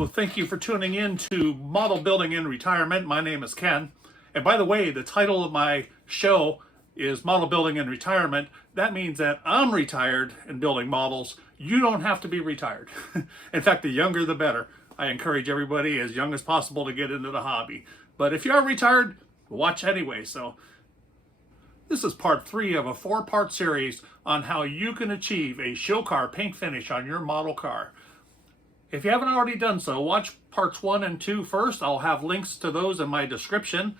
Hello, thank you for tuning in to Model Building in Retirement. My name is Ken. And by the way, the title of my show is Model Building in Retirement. That means that I'm retired and building models. You don't have to be retired. In fact, the younger the better. I encourage everybody as young as possible to get into the hobby. But if you are retired, watch anyway. So this is part 3 of a 4-part series on how you can achieve a show car paint finish on your model car. If you haven't already done so, watch parts 1 and 2 first. I'll have links to those in my description.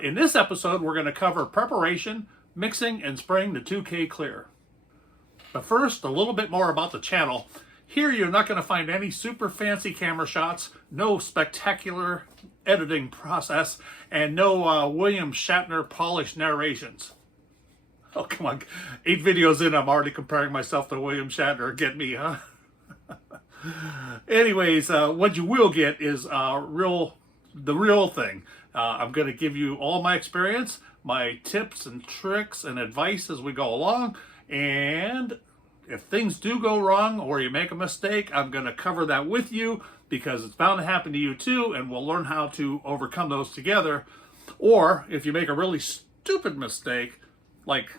In this episode, we're going to cover preparation, mixing, and spraying the 2K clear. But first, a little bit more about the channel. Here, you're not going to find any super fancy camera shots, no spectacular editing process, and no William Shatner polished narrations. Oh, come on. 8 videos in, I'm already comparing myself to William Shatner. Get me, huh? Anyways, what you will get is the real thing. I'm going to give you all my experience, my tips and tricks and advice as we go along. And if things do go wrong or you make a mistake, I'm going to cover that with you because it's bound to happen to you too, and we'll learn how to overcome those together. Or if you make a really stupid mistake, like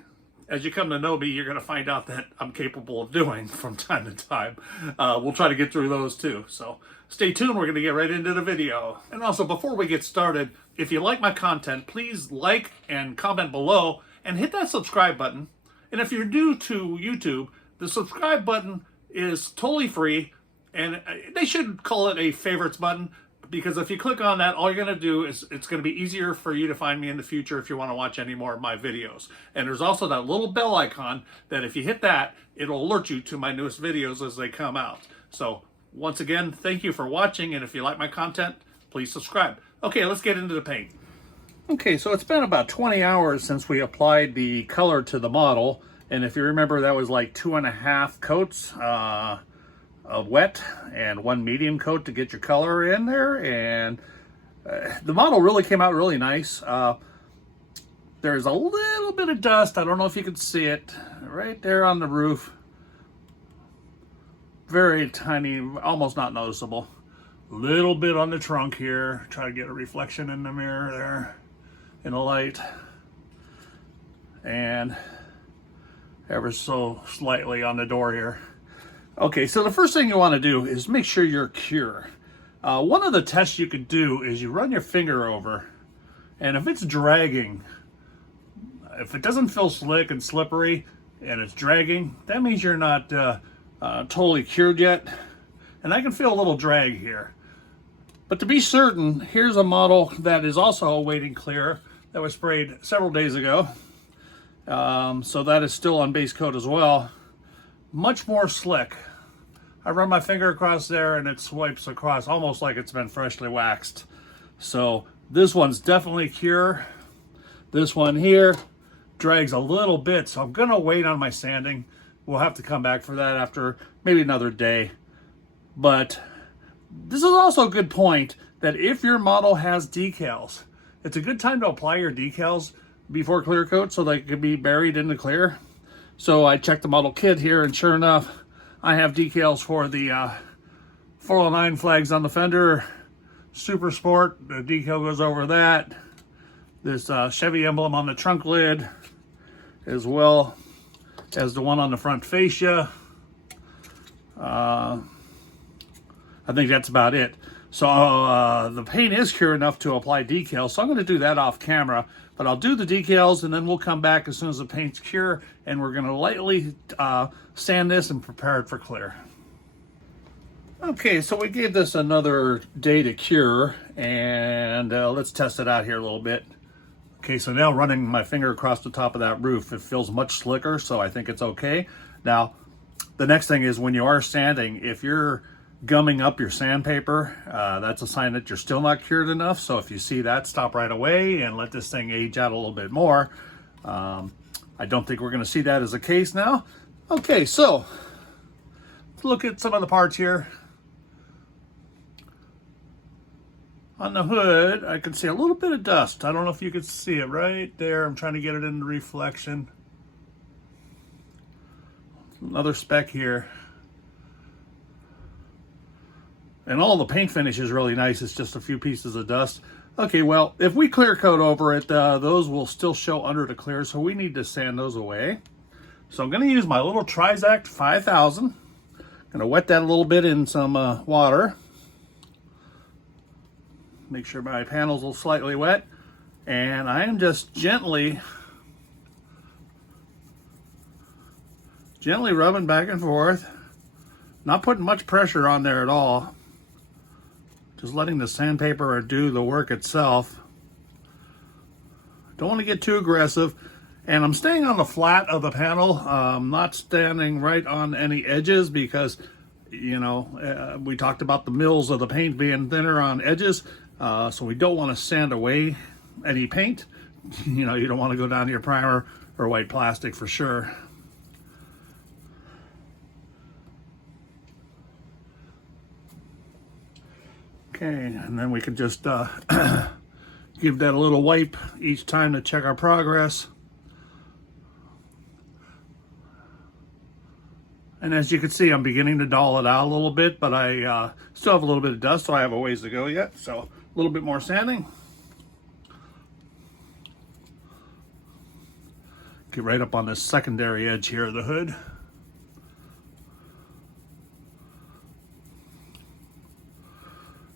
as you come to know me, you're going to find out that I'm capable of doing from time to time. We'll try to get through those too. So stay tuned. We're going to get right into the video. And also, before we get started, if you like my content, please like and comment below and hit that subscribe button. And if you're new to YouTube, the subscribe button is totally free. And they should call it a favorites button, because if you click on that, all you're going to do is it's going to be easier for you to find me in the future if you want to watch any more of my videos. And there's also that little bell icon that if you hit that, it'll alert you to my newest videos as they come out. So once again, thank you for watching. And if you like my content, please subscribe. Okay, let's get into the paint. Okay, so it's been about 20 hours since we applied the color to the model. And if you remember, that was like 2.5 coats. Of wet and 1 medium coat to get your color in there, and the model really came out really nice. There's a little bit of dust, I don't know if you can see it, right there on the roof. Very tiny, almost not noticeable. A little bit on the trunk here. Try to get a reflection in the mirror there in the light, and ever so slightly on the door here. Okay, so the first thing you want to do is make sure you're cure. One of the tests you could do is you run your finger over, and if it's dragging, if it doesn't feel slick and slippery and it's dragging, that means you're not totally cured yet. And I can feel a little drag here. But to be certain, here's a model that is also awaiting clear that was sprayed several days ago. So that is still on base coat as well. Much more slick. I run my finger across there and it swipes across almost like it's been freshly waxed. So this one's definitely cure. This one here drags a little bit, so I'm gonna wait on my sanding. We'll have to come back for that after maybe another day. But this is also a good point that if your model has decals, it's a good time to apply your decals before clear coat so they can be buried in the clear. So I checked the model kit here, and sure enough, I have decals for the 409 flags on the fender, Super Sport, the decal goes over that. This Chevy emblem on the trunk lid, as well as the one on the front fascia. I think that's about it. So the paint is cure enough to apply decals, so I'm going to do that off camera. But I'll do the decals, and then we'll come back as soon as the paint's cure, and we're going to lightly sand this and prepare it for clear. Okay, so we gave this another day to cure, and let's test it out here a little bit. Okay, so now running my finger across the top of that roof, it feels much slicker, so I think it's okay. Now, the next thing is when you are sanding, if you're gumming up your sandpaper, that's a sign that you're still not cured enough. So if you see that, stop right away and let this thing age out a little bit more. I don't think we're going to see that as the case now. Okay, so let's look at some of the parts here. On the hood, I can see a little bit of dust. I don't know if you can see it right there. I'm trying to get it in the reflection. Another speck here. And all the paint finish is really nice. It's just a few pieces of dust. Okay, well, if we clear coat over it, those will still show under the clear, so we need to sand those away. So I'm going to use my little Trizact 5000. Going to wet that a little bit in some water. Make sure my panel's a little slightly wet. And I am just gently rubbing back and forth. Not putting much pressure on there at all. Just letting the sandpaper do the work itself. Don't want to get too aggressive. And I'm staying on the flat of the panel. I'm not standing right on any edges because, you know, we talked about the mills of the paint being thinner on edges. So we don't want to sand away any paint. You know, you don't want to go down to your primer or white plastic for sure. Okay, and then we can just give that a little wipe each time to check our progress. And as you can see, I'm beginning to dull it out a little bit, but I still have a little bit of dust, so I have a ways to go yet. So a little bit more sanding. Get right up on this secondary edge here of the hood.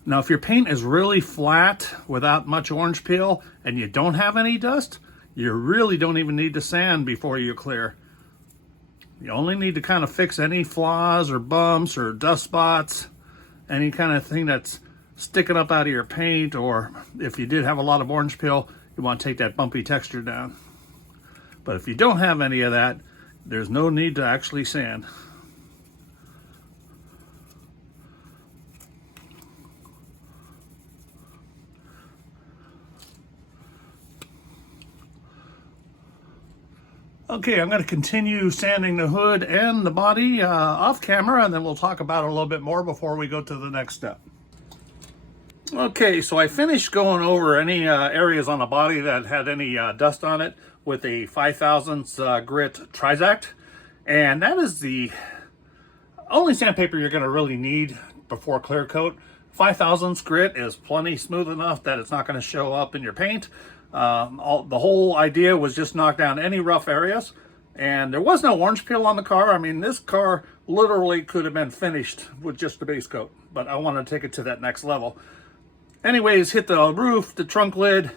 Now, if your paint is really flat without much orange peel and you don't have any dust, you really don't even need to sand before you clear. You only need to kind of fix any flaws or bumps or dust spots, any kind of thing that's sticking up out of your paint, or if you did have a lot of orange peel, you want to take that bumpy texture down. But if you don't have any of that, there's no need to actually sand. Okay, I'm going to continue sanding the hood and the body off camera, and then we'll talk about it a little bit more before we go to the next step. Okay, so I finished going over any areas on the body that had any dust on it with a 5/1000 grit Trizact, and that is the only sandpaper you're going to really need before clear coat. 5/1000 grit is plenty smooth enough that it's not going to show up in your paint. The whole idea was just knock down any rough areas, and there was no orange peel on the car. I mean, this car literally could have been finished with just the base coat, but I want to take it to that next level. Anyways, hit the roof, the trunk lid, a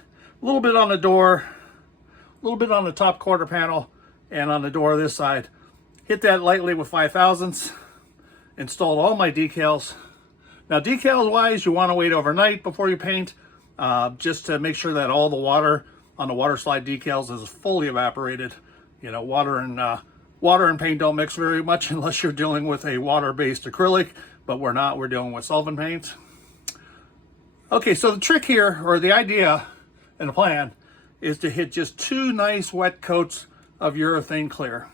little bit on the door, a little bit on the top quarter panel, and on the door this side. Hit that lightly with 5/1000. Installed all my decals. Now, decals wise, you want to wait overnight before you paint. Just to make sure that all the water on the water slide decals is fully evaporated. You know, water and paint don't mix very much unless you're dealing with a water-based acrylic, but we're not. We're dealing with solvent paints. Okay, so the trick here, or the idea and the plan, is to hit just 2 nice wet coats of urethane clear,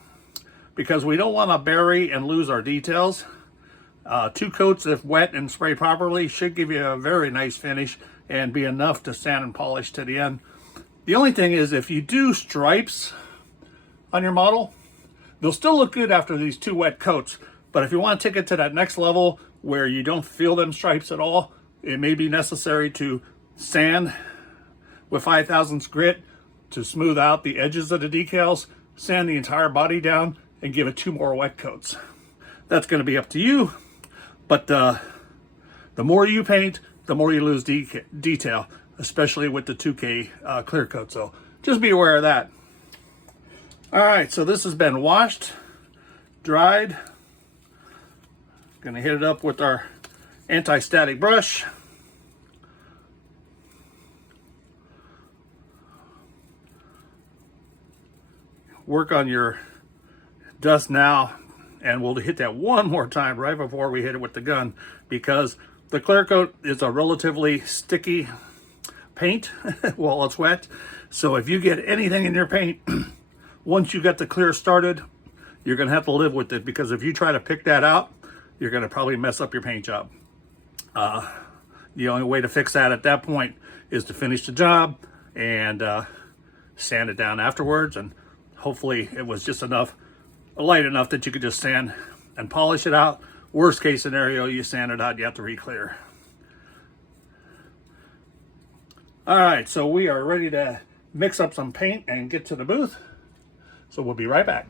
because we don't want to bury and lose our details. 2 coats, if wet and sprayed properly, should give you a very nice finish and be enough to sand and polish to the end. The only thing is, if you do stripes on your model, they'll still look good after these 2 wet coats. But if you want to take it to that next level where you don't feel them stripes at all, it may be necessary to sand with 5/1000 grit to smooth out the edges of the decals, sand the entire body down, and give it 2 more wet coats. That's going to be up to you, but the more you paint, the more you lose detail, especially with the 2K clear coat. So just be aware of that. All right, so this has been washed, dried. Gonna hit it up with our anti-static brush. Work on your dust now, and we'll hit that one more time right before we hit it with the gun, because the clear coat is a relatively sticky paint while it's wet. So if you get anything in your paint, once you get the clear started, you're going to have to live with it, because if you try to pick that out, you're going to probably mess up your paint job. The only way to fix that at that point is to finish the job and sand it down afterwards. And hopefully it was just light enough that you could just sand and polish it out Worst case scenario, you sand it out, you have to re-clear. All right, so we are ready to mix up some paint and get to the booth. So we'll be right back.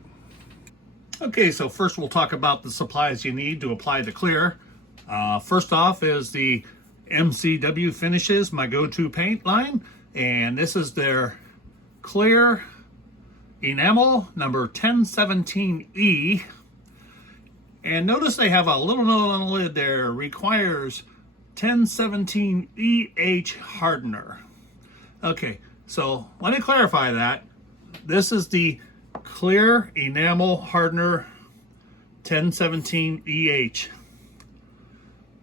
Okay, so first we'll talk about the supplies you need to apply the clear. First off is the MCW Finishes, my go-to paint line. And this is their clear enamel number 1017E. And notice they have a little note on the lid there, requires 1017EH hardener. Okay, so let me clarify that. This is the clear enamel hardener 1017EH.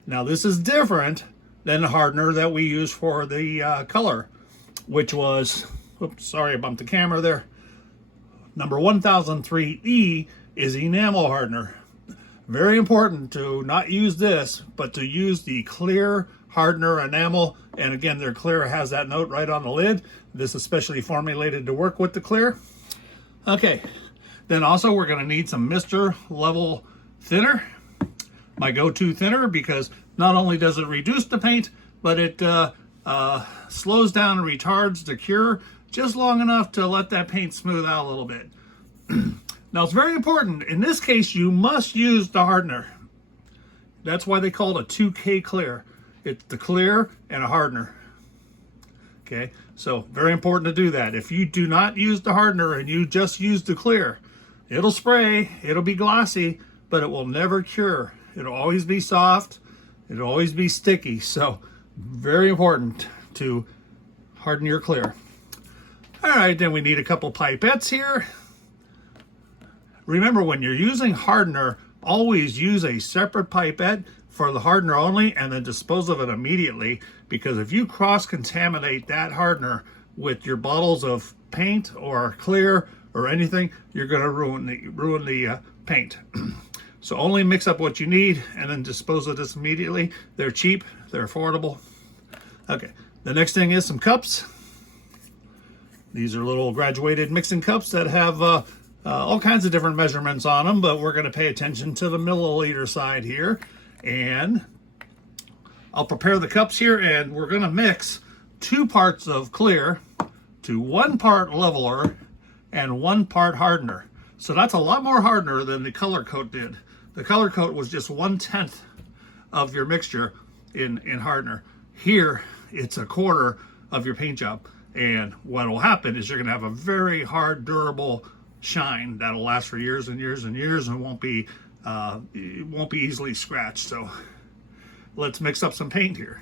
Now this is different than the hardener that we use for the color, which was, oops, sorry, I bumped the camera there. Number 1003E is enamel hardener. Very important to not use this, but to use the clear hardener enamel. And again, their clear has that note right on the lid. This is specially formulated to work with the clear. Okay, then also we're going to need some Mr. Level thinner, my go-to thinner, because not only does it reduce the paint, but it slows down and retards the cure just long enough to let that paint smooth out a little bit. Now it's very important, in this case you must use the hardener. That's why they call it a 2K clear. It's the clear and a hardener. Okay, so very important to do that. If you do not use the hardener and you just use the clear, it'll spray, it'll be glossy, but it will never cure. It'll always be soft, it'll always be sticky. So very important to harden your clear. All right, then we need a couple pipettes here. Remember, when you're using hardener, always use a separate pipette for the hardener only and then dispose of it immediately, because if you cross-contaminate that hardener with your bottles of paint or clear or anything, you're going to ruin the paint. So only mix up what you need and then dispose of this immediately. They're cheap, they're affordable. Okay, the next thing is some cups. These are little graduated mixing cups that have all kinds of different measurements on them, but we're going to pay attention to the milliliter side here. And I'll prepare the cups here, and we're going to mix 2 parts of clear to 1 part leveler and 1 part hardener. So that's a lot more hardener than the color coat did. The color coat was just 1/10 of your mixture in hardener. Here, it's 1/4 of your paint job. And what will happen is you're going to have a very hard, durable shine that'll last for years and years and years, and it won't be easily scratched. So let's mix up some paint here.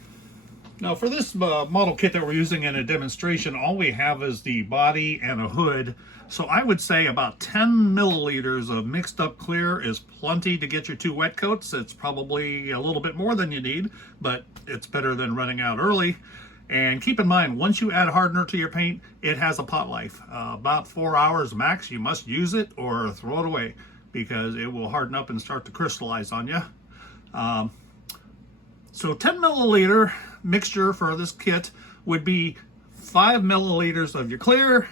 Now for this model kit that we're using in a demonstration, all we have is the body and a hood. So I would say about 10 milliliters of mixed up clear is plenty to get your 2 wet coats. It's probably a little bit more than you need, but it's better than running out early. And keep in mind, once you add hardener to your paint, it has a pot life. About 4 hours max. You must use it or throw it away, because it will harden up and start to crystallize on you. So 10 milliliter mixture for this kit would be 5 milliliters of your clear,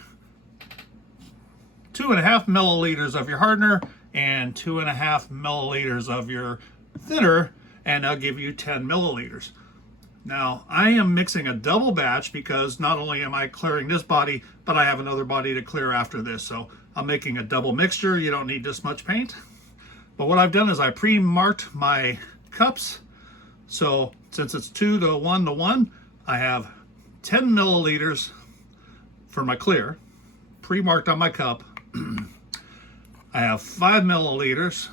2.5 milliliters of your hardener, and 2.5 milliliters of your thinner, and I'll give you 10 milliliters. Now, I am mixing a double batch because not only am I clearing this body, but I have another body to clear after this. So I'm making a double mixture. You don't need this much paint. But what I've done is I pre-marked my cups. So since it's 2 to 1 to 1, I have 10 milliliters for my clear, pre-marked on my cup. I have 5 milliliters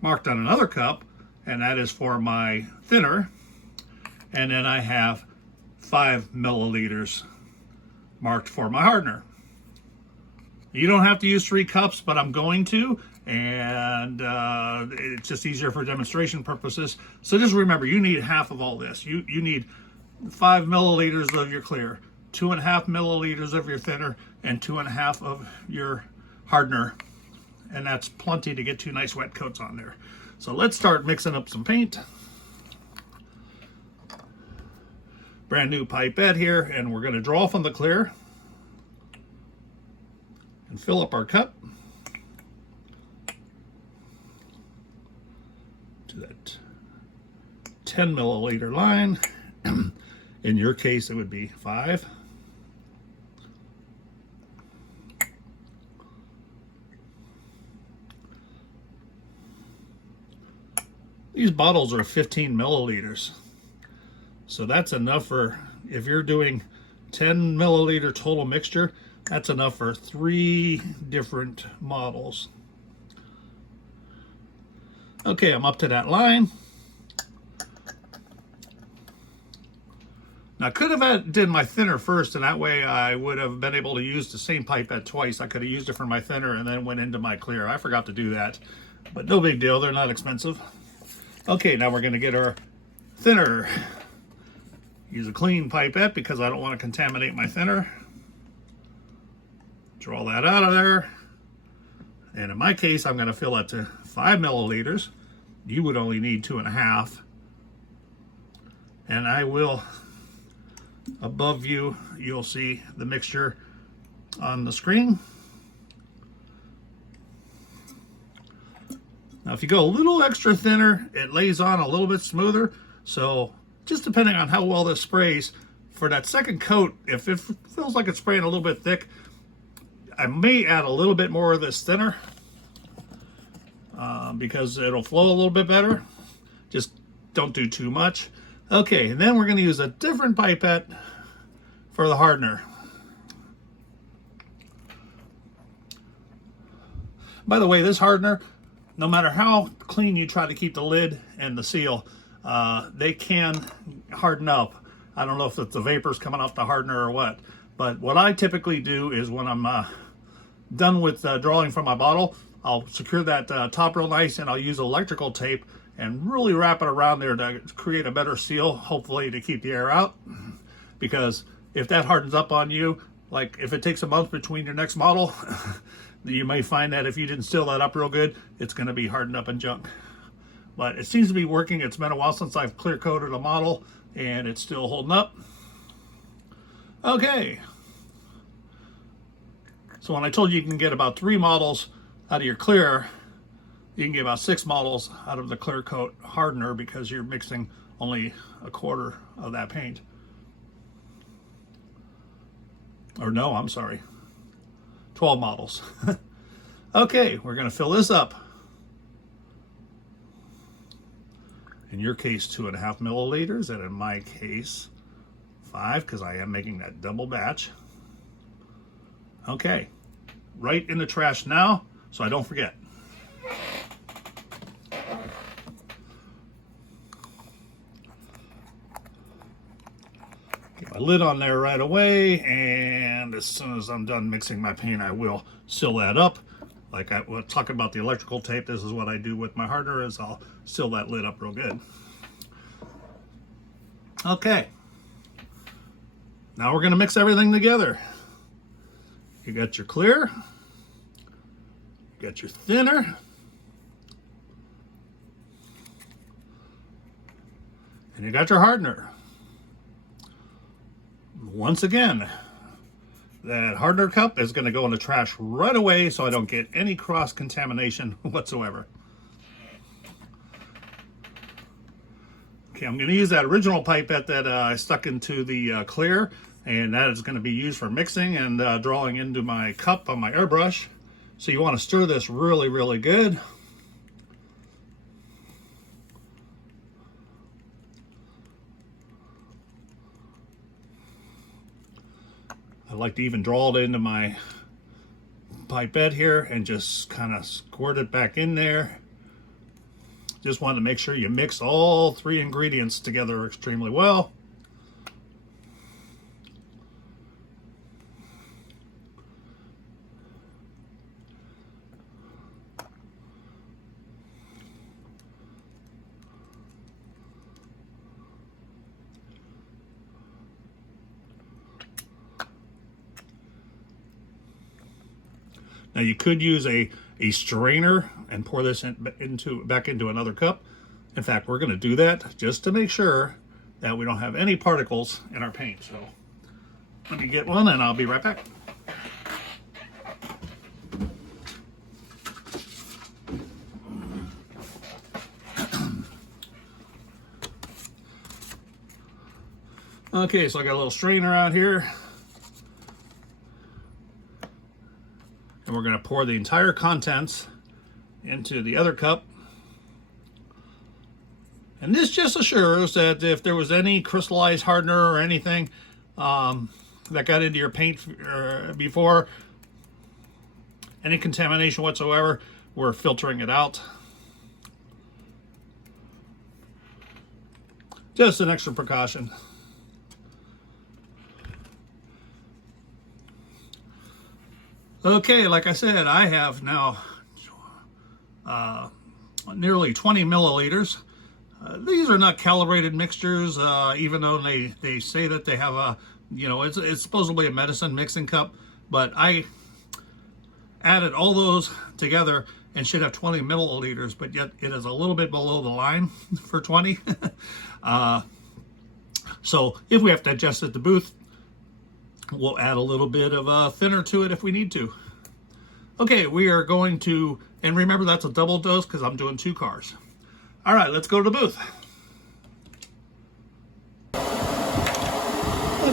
marked on another cup, and that is for my thinner. And then I have 5 milliliters marked for my hardener. You don't have to use 3 cups, but I'm going to, and it's just easier for demonstration purposes. So just remember, you need half of all this. You need 5 milliliters of your clear, 2.5 milliliters of your thinner, and 2.5 of your hardener. And that's plenty to get 2 nice wet coats on there. So let's start mixing up some paint. Brand new pipette here, and we're going to draw from the clear and fill up our cup. to that 10 milliliter line. In your case, it would be 5. These bottles are 15 milliliters. So that's enough for, if you're doing 10 milliliter total mixture, that's enough for 3 different models. Okay, I'm up to that line. Now I could have did my thinner first, and that way I would have been able to use the same pipette twice. I could have used it for my thinner and then went into my clear. I forgot to do that, but no big deal, they're not expensive. Okay, now we're gonna get our thinner. Use a clean pipette because I don't want to contaminate my thinner. Draw that out of there. And in my case, I'm gonna fill that to 5 milliliters. You would only need 2.5. And I will, above you, you'll see the mixture on the screen. Now, if you go a little extra thinner, it lays on a little bit smoother. So just depending on how well this sprays, for that second coat, if it feels like it's spraying a little bit thick, I may add a little bit more of this thinner because it'll flow a little bit better. Just don't do too much. Okay, and then we're going to use a different pipette for the hardener. By the way, this hardener, no matter how clean you try to keep the lid and the seal, they can harden up. I don't know if it's the vapors coming off the hardener or what, but what I typically do is when I'm done with drawing from my bottle, I'll secure that top real nice, and I'll use electrical tape and really wrap it around there to create a better seal, hopefully to keep the air out. Because if that hardens up on you, like if it takes a month between your next model, you may find that if you didn't seal that up real good, it's going to be hardened up and junk. But it seems to be working. It's been a while since I've clear coated a model, and it's still holding up. Okay. So when I told you can get about 3 models out of your clear, you can get about 6 models out of the clear coat hardener because you're mixing only a quarter of that paint. Or no, I'm sorry, 12 models. Okay, we're going to fill this up. In your case, 2.5 milliliters, and in my case, 5, because I am making that double batch. Okay, right in the trash now, so I don't forget. Get my lid on there right away, and as soon as I'm done mixing my paint, I will seal that up. Like I was talking about the electrical tape, this is what I do with my hardener, is I'll seal that lid up real good. Okay, now we're gonna mix everything together. You got your clear, you got your thinner, and you got your hardener. Once again, that hardener cup is going to go in the trash right away so I don't get any cross-contamination whatsoever. Okay, I'm going to use that original pipette that I stuck into the clear, and that is going to be used for mixing and drawing into my cup on my airbrush. So you want to stir this really, really good. I like to even draw it into my pipette here and just kind of squirt it back in there. Just want to make sure you mix all 3 ingredients together extremely well. Now you could use a strainer and pour this back into another cup. In fact, we're going to do that just to make sure that we don't have any particles in our paint. So let me get one and I'll be right back. Okay, so I got a little strainer out here. And we're going to pour the entire contents into the other cup. And this just assures that if there was any crystallized hardener or anything that got into your paint before, any contamination whatsoever, we're filtering it out. Just an extra precaution. Okay, like I said, I have now nearly 20 milliliters. These are not calibrated mixtures, even though they say that they have a, it's supposedly a medicine mixing cup, but I added all those together and should have 20 milliliters, but yet it is a little bit below the line for 20. So if we have to adjust at the booth, we'll add a little bit of thinner to it if we need to. Okay, we are going to, and remember that's a double dose because I'm doing 2 cars. All right, let's go to the booth.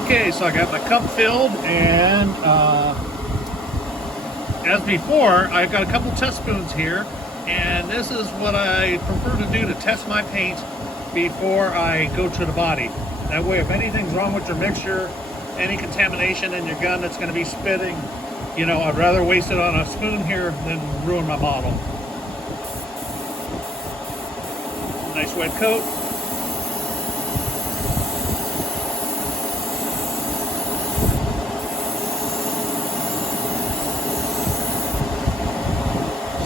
Okay, so I got my cup filled, and as before, I've got a couple test spoons here, and this is what I prefer to do to test my paint before I go to the body. That way, if anything's wrong with your mixture, any contamination in your gun that's going to be spitting, I'd rather waste it on a spoon here than ruin my bottle. Nice wet coat.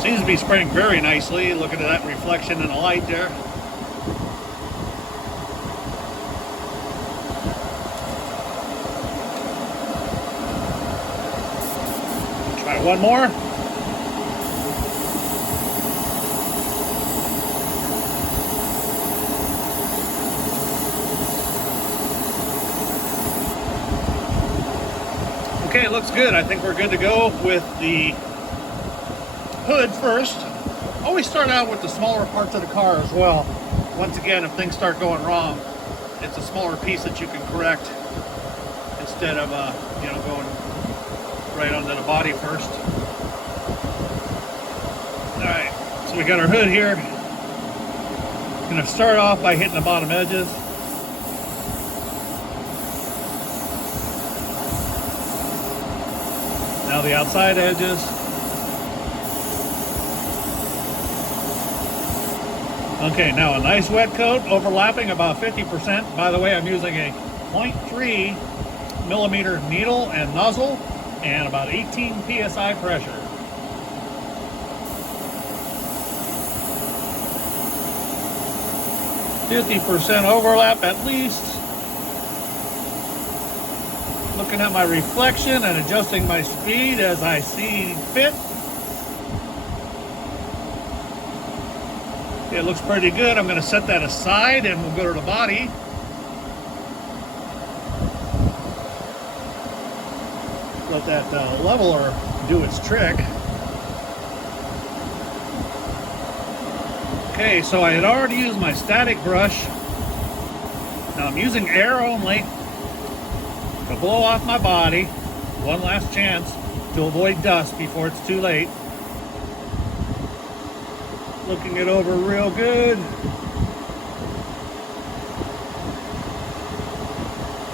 Seems to be spraying very nicely. Looking at that reflection in the light there. Try one more. Okay, it looks good. I think we're good to go with the hood first. Always start out with the smaller parts of the car as well. Once again, if things start going wrong, it's a smaller piece that you can correct instead of going right onto the body first. All right, so we got our hood here. Gonna start off by hitting the bottom edges. Now the outside edges. Okay, now a nice wet coat, overlapping about 50%. By the way, I'm using a 0.3 millimeter needle and nozzle and about 18 psi pressure. %50 overlap at least. Looking at my reflection and adjusting my speed as I see fit. It looks pretty good. I'm going to set that aside and we'll go to the body. Let that leveler do its trick. Okay, so I had already used my static brush. Now I'm using air only to blow off my body. One last chance to avoid dust before it's too late. Looking it over real good.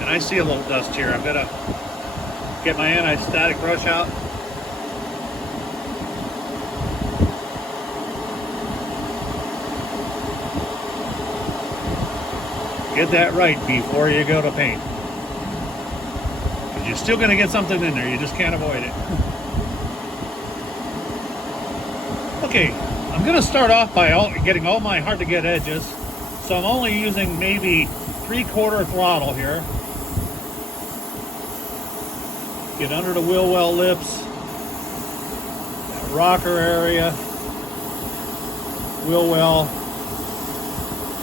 And I see a little dust here. I'm gonna get my anti-static brush out. Get that right before you go to paint. Because you're still gonna get something in there, you just can't avoid it. Okay, I'm gonna start off by getting all my hard to get edges. So I'm only using maybe 3/4 throttle here. Get under the wheel well lips, that rocker area, wheel well,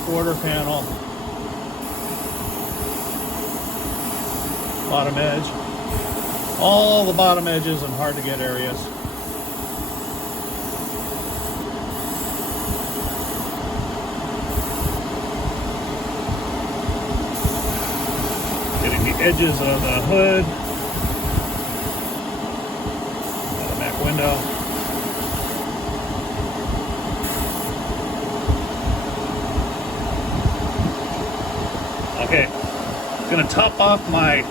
quarter panel, bottom edge, all the bottom edges and hard to get areas. edges of the hood, the back window. Okay, I'm gonna top off my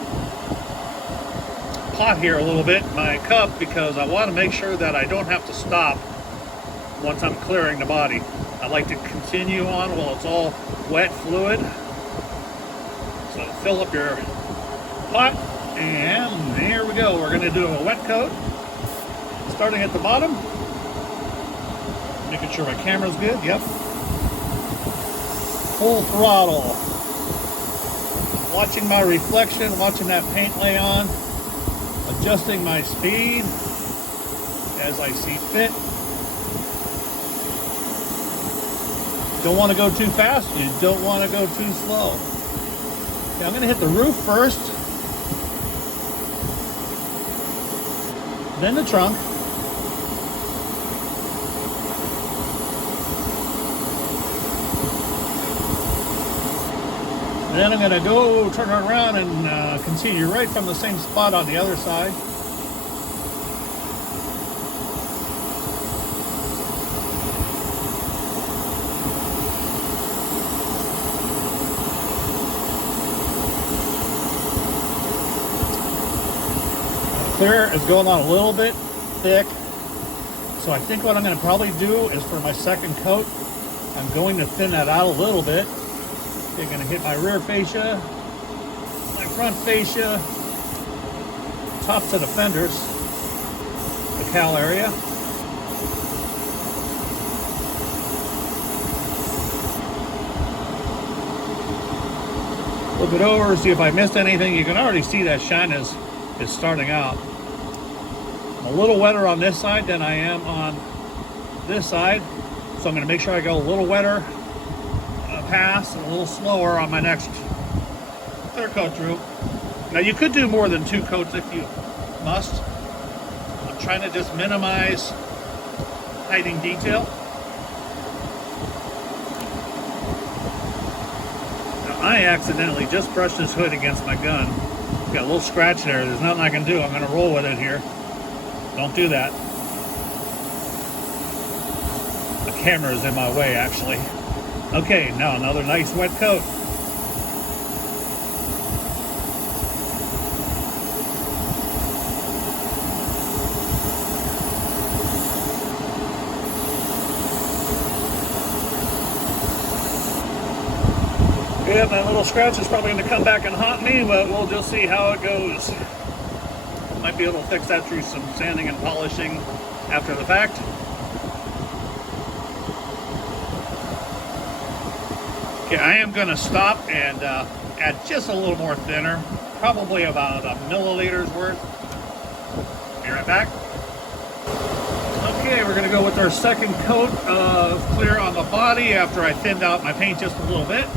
pot here a little bit, my cup, because I want to make sure that I don't have to stop once I'm clearing the body. I like to continue on while it's all wet fluid. So fill up your pot, and there we go. We're going to do a wet coat, starting at the bottom, making sure my camera's good. Yep. Full throttle. Watching my reflection, watching that paint lay on, adjusting my speed as I see fit. Don't want to go too fast, you don't want to go too slow. Okay, I'm going to hit the roof first, then the trunk, then I'm going to go turn around and continue right from the same spot on the other side. Clear is going on a little bit thick, so I think what I'm going to probably do is for my second coat, I'm going to thin that out a little bit. Okay, going to hit my rear fascia, my front fascia, tops of the fenders, the Decal area. Look it over, see if I missed anything. You can already see that shine is starting out. I'm a little wetter on this side than I am on this side, so I'm going to make sure I go a little wetter pass and a little slower on my next clear coat through. Now you could do more than 2 coats if you must. I'm trying to just minimize hiding detail. Now, I accidentally just brushed this hood against my gun. Got a little scratch there. There's nothing I can do. I'm going to roll with it here. Don't do that. The camera is in my way, actually. Okay, now another nice wet coat. Yeah, that little scratch is probably going to come back and haunt me, but we'll just see how it goes. Might be able to fix that through some sanding and polishing after the fact. Okay, I am going to stop and add just a little more thinner, probably about a milliliter's worth. Be right back. Okay, we're going to go with our second coat of clear on the body after I thinned out my paint just a little bit.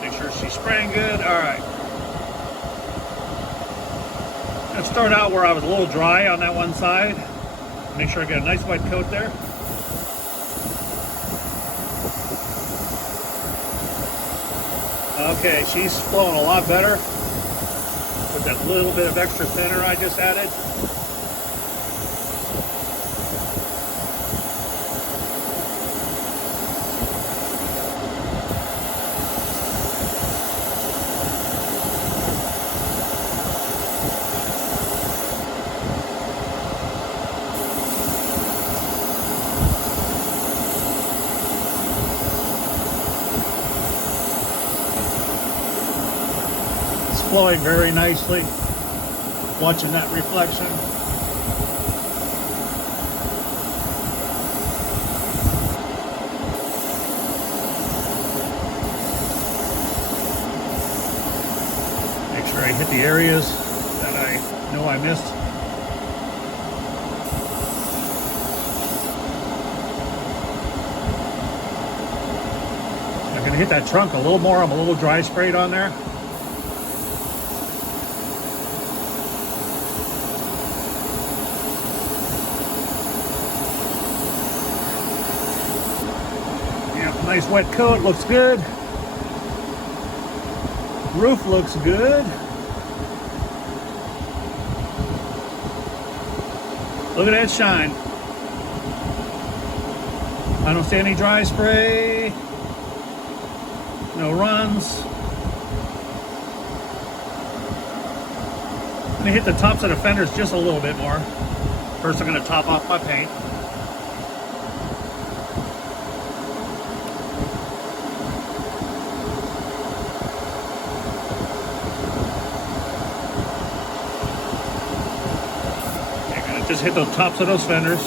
Make sure she's spraying good. All right. Let's start out where I was a little dry on that one side. Make sure I get a nice wet coat there. Okay, she's flowing a lot better with that little bit of extra thinner I just added. Flowing very nicely. Watching that reflection. Make sure I hit the areas that I know I missed. I'm going to hit that trunk a little more. I'm a little dry sprayed on there. Nice wet coat, looks good. Roof looks good. Look at that shine. I don't see any dry spray. No runs. Let me hit the tops of the fenders just a little bit more. First I'm going to top off my paint. I'm going to just hit the tops of those fenders.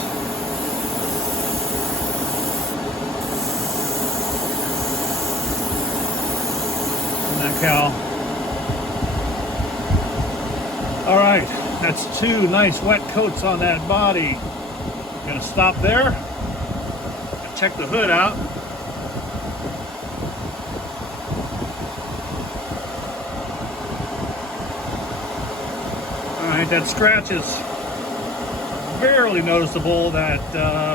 Decal. All right, that's 2 nice wet coats on that body. I'm gonna stop there and check the hood out. All right, that scratch is barely noticeable. That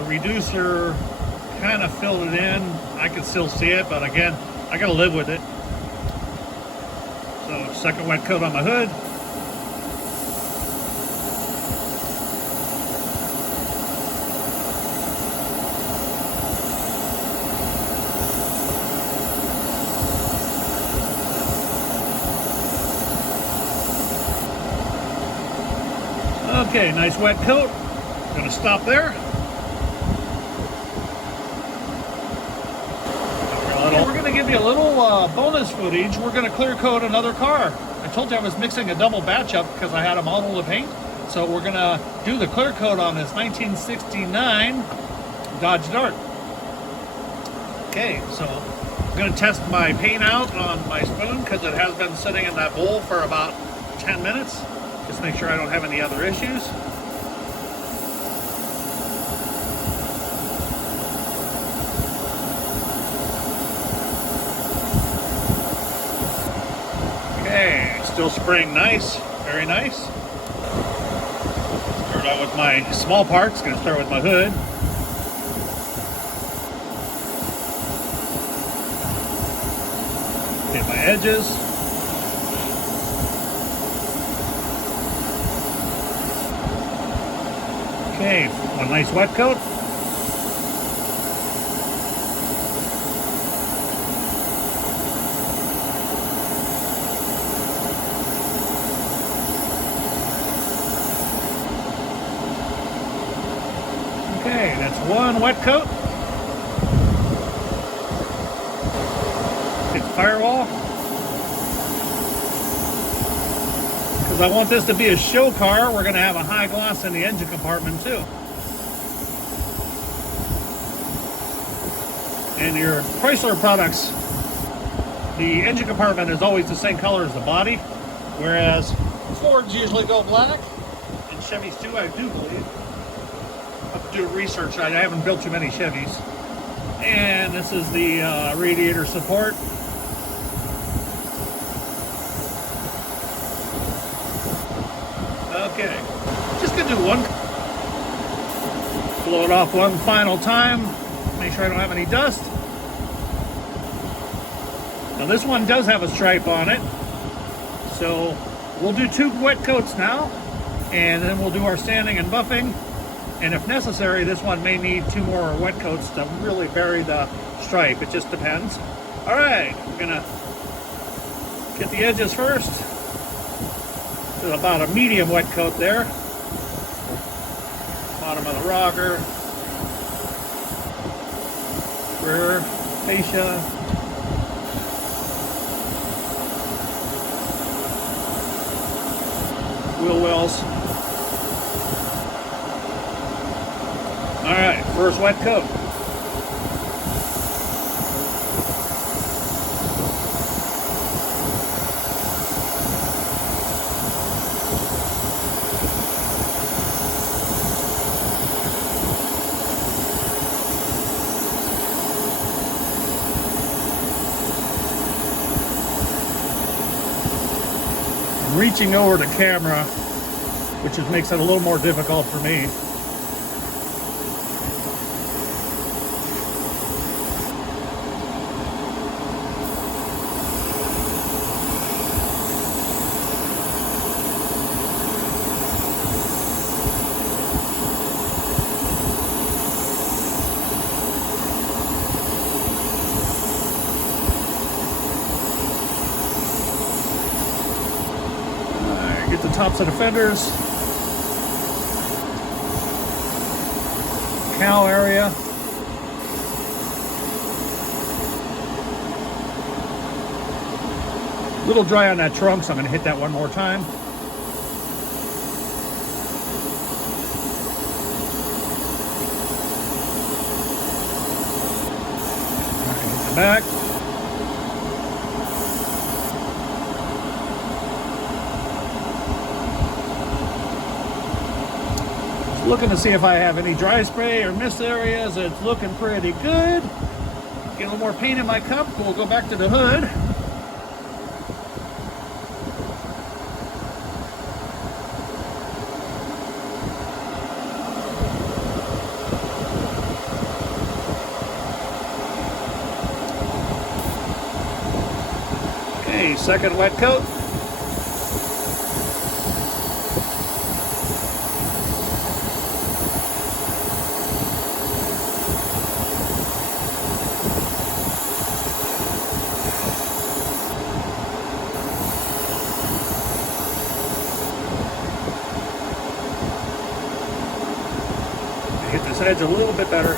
reducer kind of filled it in. I can still see it, but again, I gotta live with it. So, second wet coat on my hood. Okay, nice wet coat. Gonna stop there. Okay, we're gonna give you a little bonus footage. We're gonna clear coat another car. I told you I was mixing a double batch up because I had a model to paint. So we're gonna do the clear coat on this 1969 Dodge Dart. Okay, so I'm gonna test my paint out on my spoon because it has been sitting in that bowl for about 10 minutes. Just make sure I don't have any other issues. Okay, still spraying nice, very nice. Start out with my small parts, gonna start with my hood. Get my edges. Okay, one nice wet coat. Okay, that's one wet coat. Hit the firewall. Because I want this to be a show car, we're going to have a high gloss in the engine compartment too. And your Chrysler products, the engine compartment is always the same color as the body, whereas Fords usually go black, and Chevys too, I do believe. I have to do research. I haven't built too many Chevys. And this is the radiator support. Okay, just gonna do one. Blow it off one final time. Make sure I don't have any dust. Now this one does have a stripe on it. So we'll do 2 wet coats now, and then we'll do our sanding and buffing. And if necessary, this one may need 2 more wet coats to really bury the stripe. It just depends. All right, I'm gonna get the edges first. There's about a medium wet coat there. Bottom of the rocker. Rear fascia. Wheel wells. All right, first wet coat. Reaching over the camera, which just makes it a little more difficult for me. tops of the fenders, cowl area. A little dry on that trunk, so I'm going to hit that one more time. Hit the back. Looking to see if I have any dry spray or mist areas. It's looking pretty good. Get a little more paint in my cup. We'll go back to the hood. Okay, second wet coat. Hit this edge a little bit better.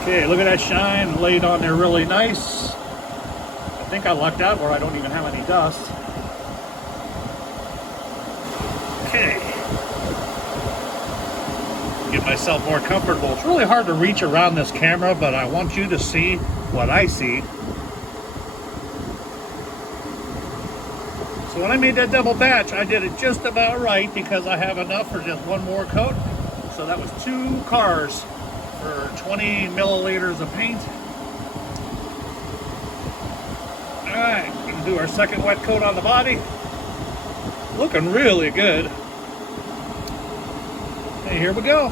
Okay, look at that shine, laid on there really nice. I think I lucked out where I don't even have any dust. Okay. Get myself more comfortable. It's really hard to reach around this camera, but I want you to see what I see. So when I made that double batch, I did it just about right because I have enough for just one more coat. So that was 2 cars for 20 milliliters of paint. All right, we're gonna do our second wet coat on the body. Looking really good. Hey, here we go.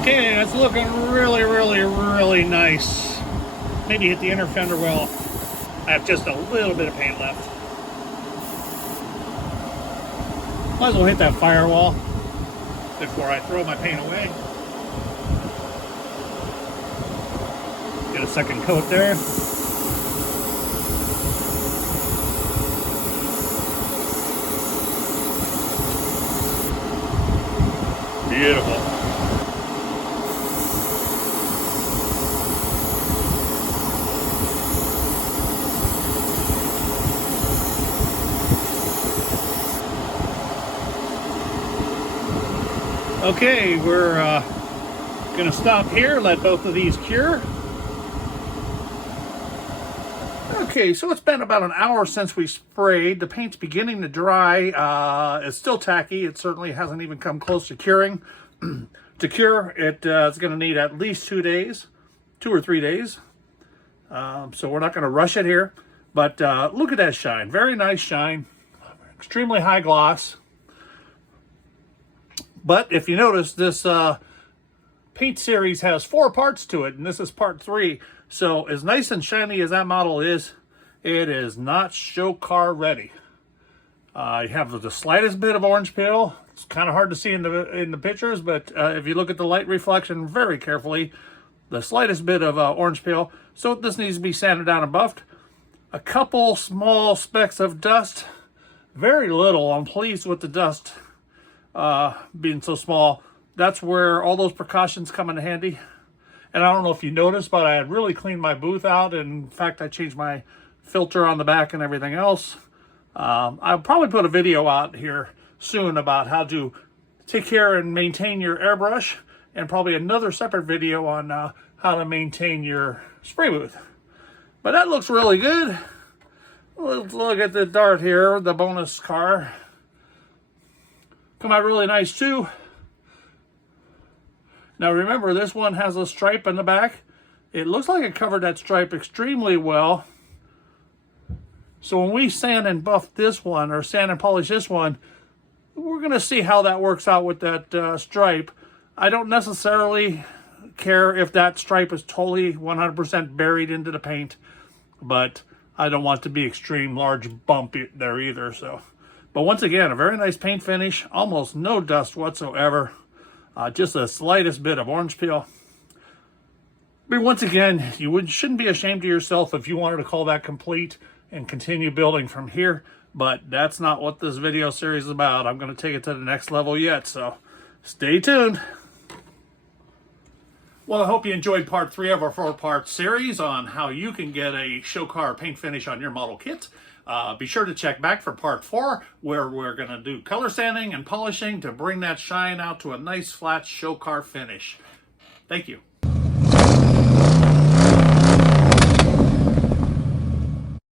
Okay, that's looking really, really, really nice. Maybe hit the inner fender well. I have just a little bit of paint left. Might as well hit that firewall before I throw my paint away. Get a second coat there. Beautiful. Okay, we're gonna stop here, let both of these cure. Okay, so it's been about an hour since we sprayed. The paint's beginning to dry. It's still tacky. It certainly hasn't even come close to curing. To cure, it's gonna need at least 2 days, 2 or 3 days. So we're not gonna rush it here, but look at that shine. Very nice shine, extremely high gloss. But if you notice, this paint series has 4 parts to it, and this is part 3. So as nice and shiny as that model is, it is not show car ready. You have the slightest bit of orange peel. It's kind of hard to see in the pictures, but if you look at the light reflection very carefully, the slightest bit of orange peel. So this needs to be sanded down and buffed. A couple small specks of dust. Very little. I'm pleased with the dust being so small. That's where all those precautions come in handy. And I don't know if you noticed, but I had really cleaned my booth out. And in fact, I changed my filter on the back and everything else. I'll probably put a video out here soon about how to take care and maintain your airbrush, and probably another separate video on how to maintain your spray booth. But that looks really good. Let's look at the dart here, the bonus car. Come out really nice too. Now remember, this one has a stripe in the back. It looks like it covered that stripe extremely well. So when we sand and buff this one, or sand and polish this one, we're going to see how that works out with that stripe. I don't necessarily care if that stripe is totally 100% buried into the paint, but I don't want to be extreme large bump there either. So, but once again, a very nice paint finish, almost no dust whatsoever, just the slightest bit of orange peel. But once again, you shouldn't be ashamed of yourself if you wanted to call that complete and continue building from here, but that's not what this video series is about. I'm going to take it to the next level yet, so stay tuned. Well, I hope you enjoyed part 3 of our 4-part series on how you can get a show car paint finish on your model kit. Be sure to check back for part 4, where we're going to do color sanding and polishing to bring that shine out to a nice flat show car finish. Thank you.